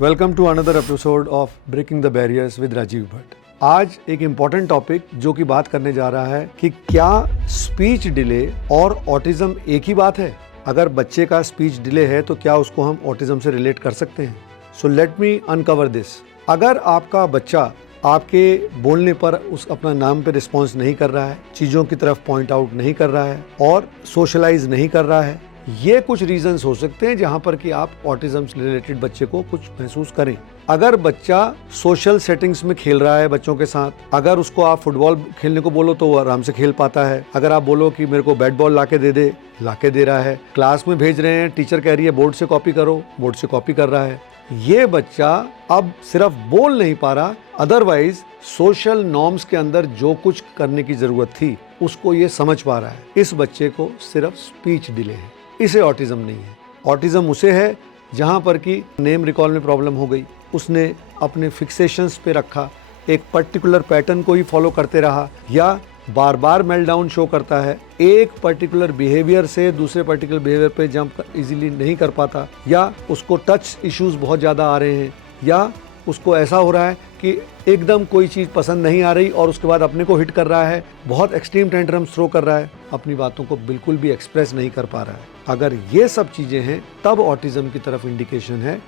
Welcome to another episode of breaking the barriers with Rajeev Bhatt. आज एक important topic जो कि बात करने जा रहा है कि क्या स्पीच डिले और ऑटिज्म एक ही बात है। अगर बच्चे का स्पीच डिले है तो क्या उसको हम ऑटिज्म से रिलेट कर सकते हैं। So let me uncover this. अगर आपका बच्चा आपके बोलने पर उस अपना नाम पे रिस्पॉन्स नहीं कर रहा है, चीज़ों की तरफ पॉइंट आउट नहीं कर रहा है और सोशलाइज नहीं कर रहा है, ये कुछ रीजंस हो सकते हैं जहां पर कि आप ऑटिज्म से रिलेटेड बच्चे को कुछ महसूस करें। अगर बच्चा सोशल सेटिंग्स में खेल रहा है बच्चों के साथ, अगर उसको आप फुटबॉल खेलने को बोलो तो वो आराम से खेल पाता है। अगर आप बोलो कि मेरे को बैट बॉल लाके दे दे, लाके दे रहा है। क्लास में भेज रहे हैं, टीचर कह रही है बोर्ड से कॉपी करो, बोर्ड से कॉपी कर रहा है। ये बच्चा अब सिर्फ बोल नहीं पा रहा, अदरवाइज सोशल नॉर्म्स के अंदर जो कुछ करने की जरूरत थी उसको ये समझ पा रहा है। इस बच्चे को सिर्फ स्पीच डिले है, इसे ऑटिज्म नहीं है। ऑटिज्म उसे है जहां पर कि नेम रिकॉल में प्रॉब्लम हो गई, उसने अपने फिक्सेशंस पे रखा, एक पर्टिकुलर पैटर्न को ही फॉलो करते रहा, या बार बार मेल्टडाउन शो करता है, एक पर्टिकुलर बिहेवियर से दूसरे पर्टिकुलर बिहेवियर पे जंप इजीली नहीं कर पाता, या उसको टच इश्यूज बहुत ज़्यादा आ रहे हैं, या उसको ऐसा हो रहा है कि एकदम कोई चीज़ पसंद नहीं आ रही और उसके बाद अपने को हिट कर रहा है, बहुत एक्सट्रीम टेंट्रम्स थ्रो कर रहा है, अपनी बातों को बिल्कुल भी एक्सप्रेस नहीं कर पा रहा है। अगर ये सब चीज़ें हैं तब ऑटिज्म की तरफ इंडिकेशन है।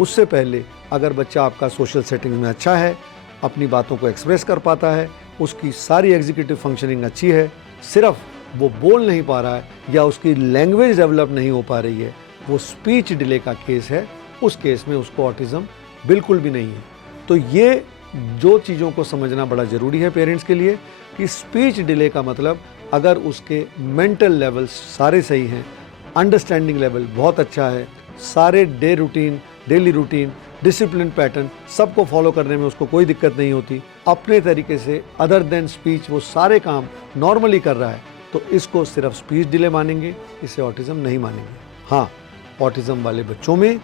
उससे पहले अगर बच्चा आपका सोशल सेटिंग में अच्छा है, अपनी बातों को एक्सप्रेस कर पाता है, उसकी सारी एग्जीक्यूटिव फंक्शनिंग अच्छी है, सिर्फ वो बोल नहीं पा रहा है या उसकी लैंग्वेज डेवलप नहीं हो पा रही है, वो स्पीच डिले का केस है, उस केस में उसको ऑटिज्म बिल्कुल भी नहीं है। तो ये जो चीज़ों को समझना बड़ा ज़रूरी है पेरेंट्स के लिए कि स्पीच डिले का मतलब अगर उसके मेंटल लेवल्स सारे सही हैं, अंडरस्टैंडिंग लेवल बहुत अच्छा है, सारे डेली रूटीन, डिसिप्लिन पैटर्न सबको फॉलो करने में उसको कोई दिक्कत नहीं होती, अपने तरीके से अदर देन स्पीच वो सारे काम नॉर्मली कर रहा है, तो इसको सिर्फ स्पीच डिले मानेंगे, इसे ऑटिज्म नहीं मानेंगे। हाँ, ऑटिज्म वाले बच्चों में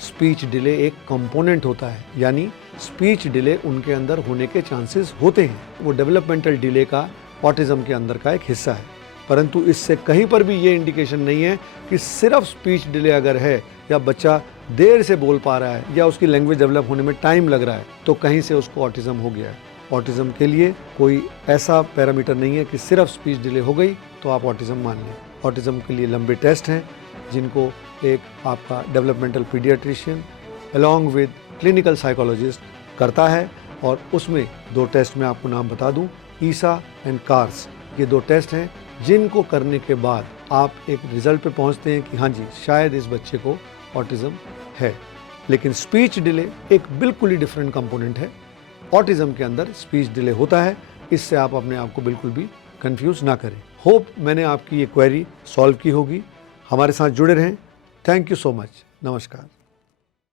स्पीच डिले एक कंपोनेंट होता है, यानी स्पीच डिले उनके अंदर होने के चांसेस होते हैं, वो डेवलपमेंटल डिले का ऑटिज्म के अंदर का एक हिस्सा है। परंतु इससे कहीं पर भी ये इंडिकेशन नहीं है कि सिर्फ स्पीच डिले अगर है या बच्चा देर से बोल पा रहा है या उसकी लैंग्वेज डेवलप होने में टाइम लग रहा है तो कहीं से उसको ऑटिज्म हो गया है। ऑटिज्म के लिए कोई ऐसा पैरामीटर नहीं है कि सिर्फ स्पीच डिले हो गई तो आप ऑटिज्म मान लें। ऑटिज्म के लिए लंबे टेस्ट हैं जिनको एक आपका developmental paediatrician along with clinical psychologist करता है, और उसमें 2 टेस्ट में आपको नाम बता दूं, ईसा एंड कार्स। ये 2 टेस्ट हैं जिनको करने के बाद आप एक रिजल्ट पे पहुंचते हैं कि हाँ जी शायद इस बच्चे को ऑटिज्म है। लेकिन स्पीच डिले एक बिल्कुल ही डिफरेंट कंपोनेंट है। ऑटिज्म के अंदर स्पीच डिले होता है, इससे आप अपने आप को बिल्कुल भी कंफ्यूज ना करें। होप मैंने आपकी ये क्वेरी सॉल्व की होगी। हमारे साथ जुड़े रहें। Thank you so much. नमस्कार।